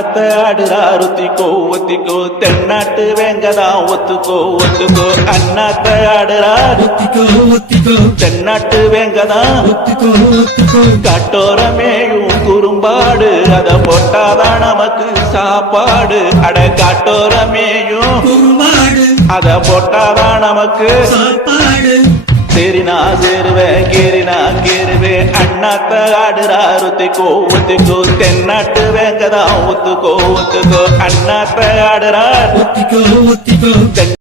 அண்ணாத்த ஆடுறா ஒத்திக்கோ ஒத்திக்கோ தென்னாட்டு வேங்கதான் ஒத்துக்கோ ஒத்துக்கோ அண்ணாத்த ஆடுறா ஒத்திக்கோ ஒத்திக்கோ தென்னாட்டு வேங்கதான் ஒத்திக்கோ ஒத்திக்கோ காட்டோரமேயும் குறும்பாடு அத போட்டாதான் நமக்கு சாப்பாடு அட காட்டோரமேயும் குறும்பாடு அத போட்டாதான் நமக்கு சாப்பாடு சேரினா சேருவேன் கேரினா கேருவேன் அண்ணாத்த ஆடுறா ஒத்திக்கோ ஒத்திக்கோ தென்னாட்டு வேங்கதான் ஒத்துக்கோ ஒத்துக்கோ அண்ணாத்த ஆடுறா ஒத்திக்கோ ஒத்திக்கோ